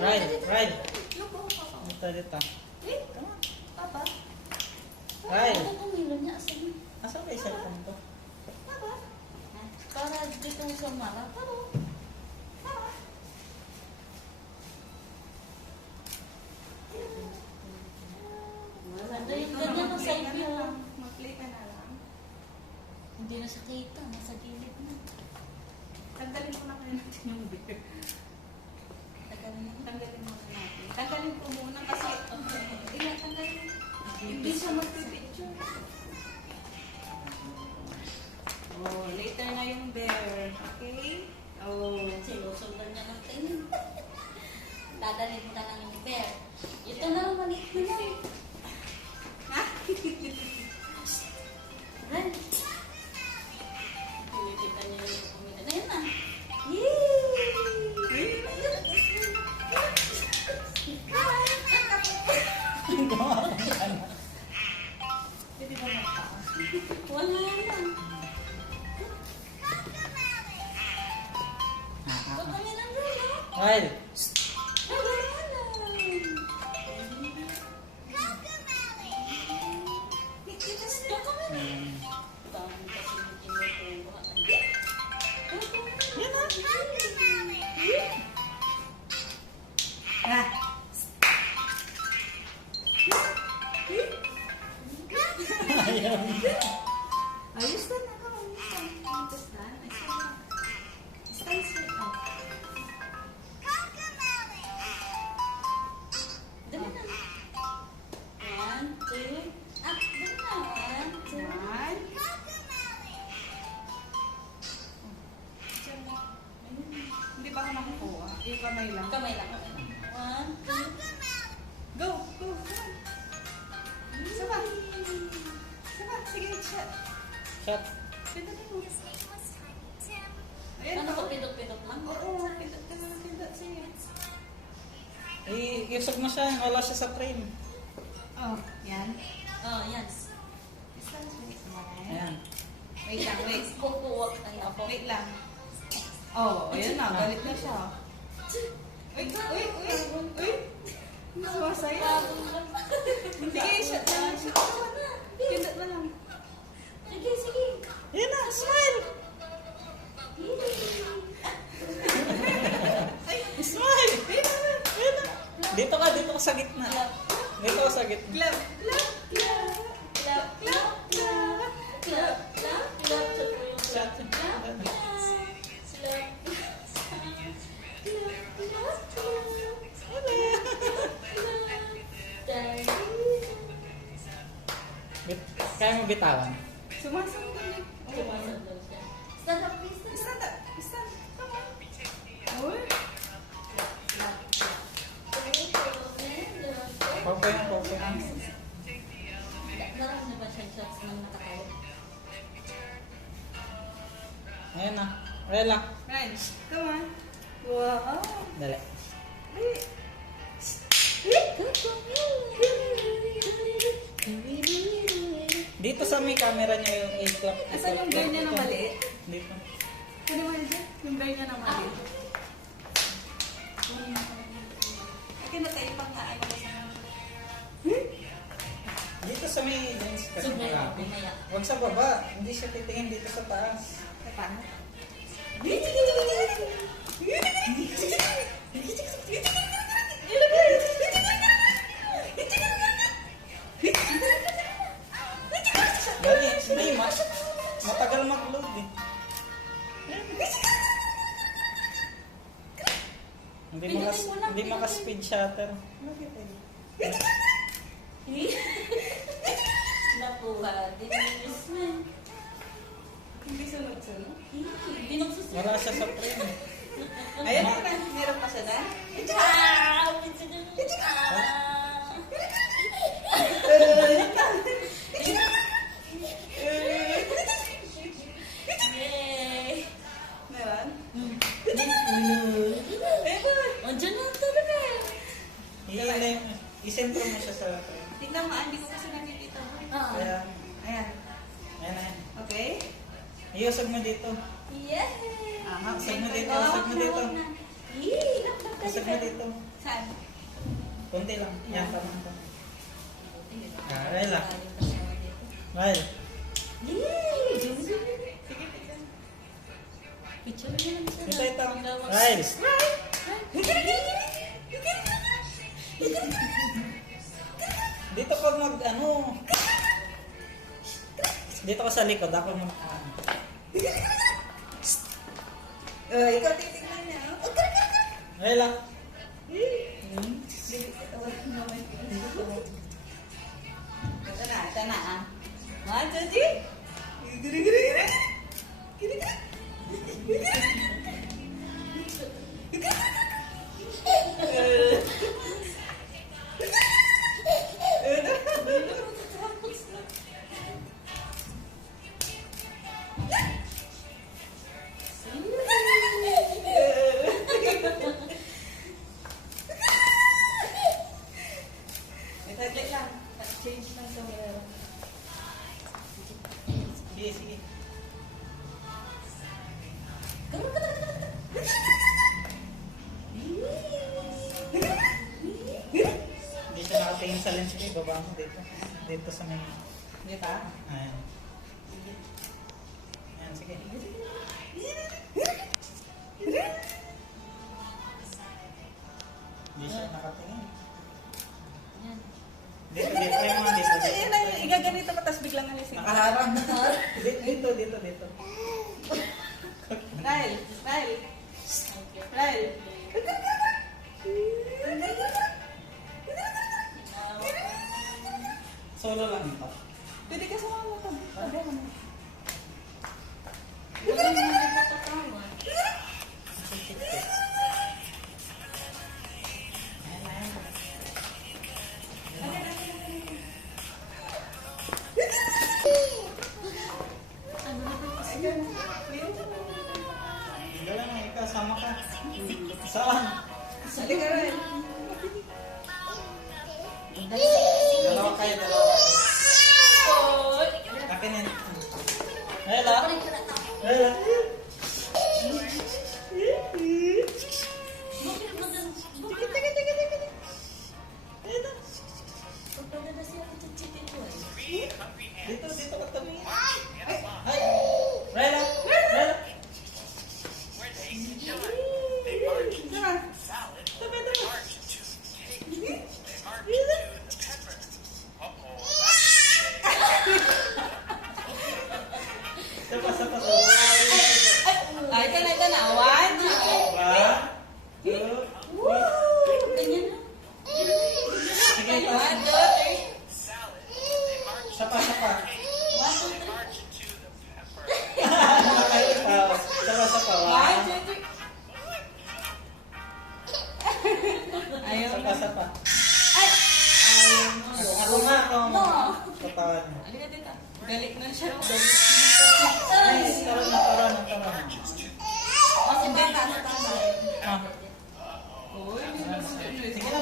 Ride. Look, Papa. Dito. Eh, Come on. Papa. Ride. Ano kung meron niya? Asan? Asa ba yung cellphone ko? Papa. Para dito sa mara. Papa. Papa. Ganda yung ganyan ng side view. Mag-play ka na lang. Hindi na siya kita. Nasa gilid na. Tanggalin ko na kayo natin yung beer. Tanggalin muna natin. Tanggalin ko muna kasi tanggalin. Hindi siya magpipicture. Oh, later na yung bear. Okay? Oh. Sinusundan niya ng tingin. Dadalhin mo na lang yung bear. Ito na lang, maliit na lang. Ha? Ren. Pinitipan niya yung kumita. Ayan na. Yay! Pwede ba magtaas? Wala lang. Huwag kami ng dulo. Ride. Wala lang. Huwag kami na. Dami kasi yung kinukuha. Yan na. Ah. Ayaw. Ayos na na. Ayos na. Stand straight up. Dami na. 1, 2. Ah, dami na. 1, 2. One. Hindi ba ako nakukuha? Yung kamay lang. Kamay lang. 1, 2. Go! Go! Come on! Saba! Saba! Sige, shot! Shot. Pindutin mo. Ayan, Ano go. ko, pindot-pindot lang? Oo, pindot ka na. Pindot. Sige. Iusog mo siya. Wala siya sa frame. Oh, yan. Oh, yan. Stand straight. One. Ayan. Wait lang, wait. Kukuha tayo ako. Wait lang. Oh, ayan na. Galit na siya. Uy! Uy! Uy! Uy! Masaya. Sige, shot na. Shot na. Pindot na lang. Sige, sige. Yan na. Smile. Smile. Yan na. Dito ka sa gitna. Dito ka sa gitna. Clap! Clap! Clap! Clap, clap, clap. Clap, clap, clap. Shot. Clap, clap. Clap, clap, clap. Kaya mo bitawan? Sumasang galing. Stand up, please. Stand up. Stand. Come on. Uy. Popo yan, popo yan. Marami na ba siyang shots ng nakatawa? Ayan na. Ayan lang. Ryan, come on. Wow. Dali. Dito sa may camera niya yung i-clap. Asan yung bear niya na maliit? Dito. Ano man dyan? Yung bear niya na maliit. Okay na tayo pang kaano na sa Dito sa may lens kasi Sobrang marami. mamaya. Huwag sa baba. Hindi siya titingin dito sa taas. paano? Dali, hindi. Matagal mag-load eh. Hindi maka-speed shutter. Nakuha. Dinilis na. Hindi sunod-sunod. Hindi nagsusunod. Wala siya sa frame. Ayan, meron pa siya na? Ah! Yay! Meron? Andiyan na talaga. I-sentro mo siya sa frame. Tignan mo, hindi ko kasi nakikita mo. Ah. Kaya, Ayan. ayan na yan. Okay? Iusog mo dito. Yay! Aha, Usog mo dito, Oh, usog mo dito. Yay! Pasok mo dito. Saan? Kunti lang. Yan, tamang to. Ryle. Ryle. Yay! Picture na lang siya. Ito, ito. Ryle. Dito pag mag, dito ka sa likod, ako mag, Ikaw titignan niya. Ryle. Ito na ah. 1, 2, 3. Giri. Saglit lang. Change lang sa mirror. Sige. Dito nakatingin sa lens ko, baba mo dito. Dito sa may, Dito ah. ayan. Ayan, sige. Hindi siya nakatingin. Yan. Dito, yung mga dito. Yan na yung igaganito mo, tapos biglang alisin. Nakaharang. Dito. Ryle. Solo lang ito. Pwede ka sa mga moto. Sabi mo na. Wala naman yung patatawa. Ano na ba kasi yun? Dala na, ikaw, sama ka. Saan? Halika Ryle. Dalawa kayo. Akin yan. Rela. Rela. Dito ka tumingin. Ay! Rela! Sapa. Ito na. 1, 2, 1, 2, Ganyan na. sige, 1, 2, 3. sapa. 1, 2, 3. Sapa. 1, 2, 3. Ayaw na. Sapa. Ay! Ako nga. No. Katawan mo. Halika dito. Galit na siya. Ay, karon. O, si Bata, sa tama. Ah. Uy, Sige na,